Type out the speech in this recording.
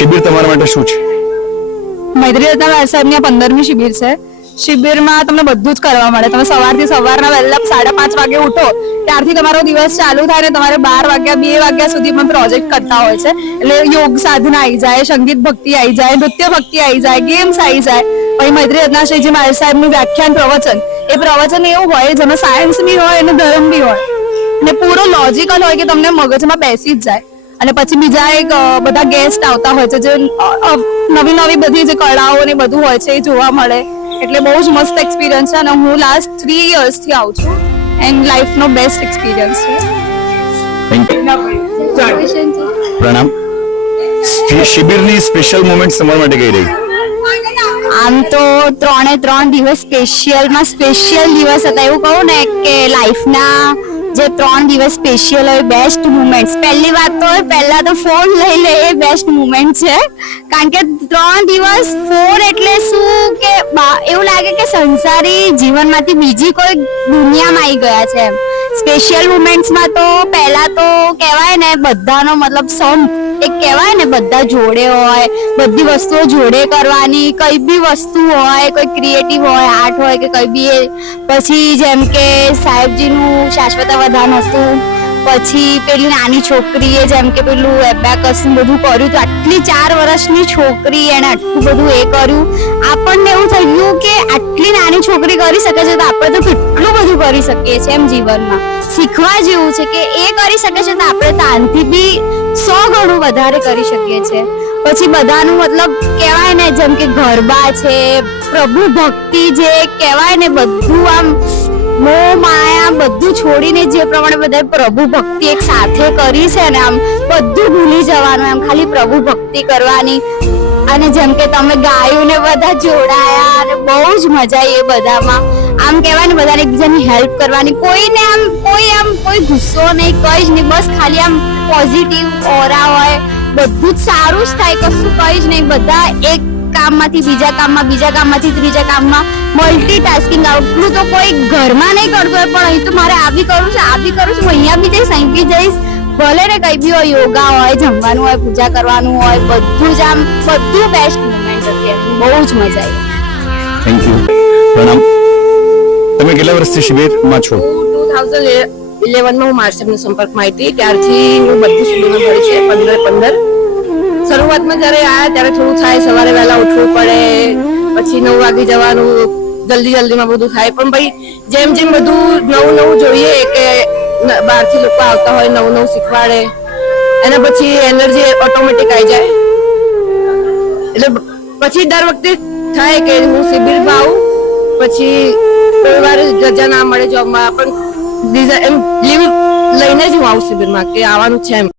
શિબિર તમારા માટે શું છે? મૈત્રી રત્ના સાહેબની આ પંદરમી શિબિર છે. શિબિરમાં તમને બધું જ કરવા મળે. તમે સવારથી સવારના વહેલા સાડા પાંચ વાગે ઉઠો, ત્યારથી તમારો દિવસ ચાલુ થાય ને તમારે બાર વાગ્યા, બે વાગ્યા સુધી પણ પ્રોજેક્ટ કરતા હોય છે. એટલે યોગ સાધના આવી જાય, સંગીત ભક્તિ આવી જાય, નૃત્ય ભક્તિ આવી જાય ગેમ્સ આવી જાય. પછી મૈત્રી રત્નાશ્રીજી મહારાજ સાહેબનું વ્યાખ્યાન પ્રવચન, એ પ્રવચન એવું હોય, જેમાં સાયન્સ બી હોય અને ધર્મ બી હોય. અને પૂરો લોજિકલ હોય કે તમને મગજમાં બેસી જ જાય. અને પછી બીજા એક બધા ગેસ્ટ આવતા હોય છે જે નવી નવી બધી જે કળાઓ ને બધું હોય છે એ જોવા મળે. એટલે બહુ જ મસ્ત એક્સપિરિયન્સ છે અને હું લાસ્ટ થ્રી થી આવું છું એન્ડ લાઈફનો બેસ્ટ એક્સપિરિયન્સ છે. પ્રણામ. શિબિરની સ્પેશિયલ મોમેન્ટ તમારા માટે કઈ રહી? આમ તો ત્રણે ત્રણ દિવસ સ્પેશિયલમાં સ્પેશિયલ દિવસ હતા એવું કહું ને કે લાઈફના જે ત્રણ દિવસ સ્પેશિયલ હોય બેસ્ટ મુમેન્ટ્સ પહેલી વાત તો પહેલા તો ફોન લઈ લે, એ બેસ્ટ મુમેન્ટ છે. કારણ કે ત્રણ દિવસ ફોન એટલે શું કે એવું લાગે કે સંસારી જીવનમાંથી બીજી કોઈ દુનિયામાં આવી ગયા છે. સ્પેશિયલ મુમેન્ટ્સમાં તો પહેલા તો કહેવાય ને, બધાનો મતલબ સંપ એક કહેવાય ને, બધા જોડે હોય, બધી વસ્તુઓ જોડે કરવાની, કઈ બી વસ્તુ હોય, કોઈ ક્રિએટિવ હોય આર્ટ હોય કે કઈ બી પછી જેમ કે સાહેબજીનું શાશ્વત અવધાન હતું. પછી પેલી નાની છોકરીએ જેમ કે પેલું એબેકસ બધું કર્યું તો આટલી ચાર વર્ષની છોકરી એને આટલું બધું એ કર્યું. આપણને એવું થયું કે આટલી નાની છોકરી કરી શકે છે તો આપણે તો કેટલું બધું કરી શકીએ છીએ એમ જીવનમાં. શીખવા જેવું છે કે એ કરી શકે છે તો આપણે તો બી ગણું વધારે કરી શકીએ છીએ. પછી બધાનું મતલબ કહેવાય ને, જેમ કે ગરબા છે, પ્રભુ ભક્તિ જે કહેવાય ને, બધું આમ મોહ, માયા, બધું છોડીને જે પ્રમાણે બધા પ્રભુ ભક્તિ એક સાથે કરી છે ને, આમ બધું ભૂલી જવાનું એમ ખાલી પ્રભુ ભક્તિ કરવાની. અને જેમ કે તમે ગાયું ને બધા જોડાયા અને બહુ જ મજા આવી એ બધામાં. આમ કહેવાય ને, બધાને એકબીજાની હેલ્પ કરવાની. કોઈને આમ કોઈ આમ કોઈ ગુસ્સો નહીં, કઈ જ નહીં, બસ ખાલી આમ પોઝિટિવ ઓરા હોય બધું જ સારું જ થાય કશું કઈ જ નહીં. બધા એક કામમાંથી બીજા કામમાં બીજા કામમાંથી ત્રીજા કામમાં મલ્ટીટાસ્કિંગ આટલું તો કોઈ ઘરમાં નહીં કરતું હોય પણ અહીં તો મારે આ બી કરવું છે આ બી કરું છું. અહીંયા બી જઈશ અહીં બી જઈશ. ભલે ને કઈ બી હોય યોગા હોય જમવાનું હોય પૂજા કરવાનું હોય બધું જ આમ બધું બેસ્ટ મુમેન્ટ હતી બહુ જ મજા આવી. થેન્ક યુ પ્રણામ. તમે કેટલા વર્ષથી શિબિરમાં છો? ટુ થાઉઝન્ડ ઇલેવનમાં હું માર્ચનો સંપર્કમાં હતી. ત્યારથી હું બધું શિબિરમાં ભરી છે, પંદર પંદર. શરૂઆતમાં જ્યારે આવ્યા ત્યારે થોડું થાય, સવારે વહેલા ઉઠવું પડે, પછી નવ વાગે જવાનું, જલ્દી જલ્દીમાં બધું થાય. પણ ભાઈ, જેમ જેમ બધું નવું નવું જોઈએ કે બહારથી લોકો આવતા હોય, નવું નવું શીખવાડે, એના પછી એનર્જી ઓટોમેટિક આવી જાય. એટલે પછી દર વખતે થાય કે હું શિબિરમાં આવું, પછી કોઈ વાર રજા ના મળે જોબમાં, પણ એમ લીવ લઈને જ હું આવું શિબિરમાં કે આવવાનું છે એમ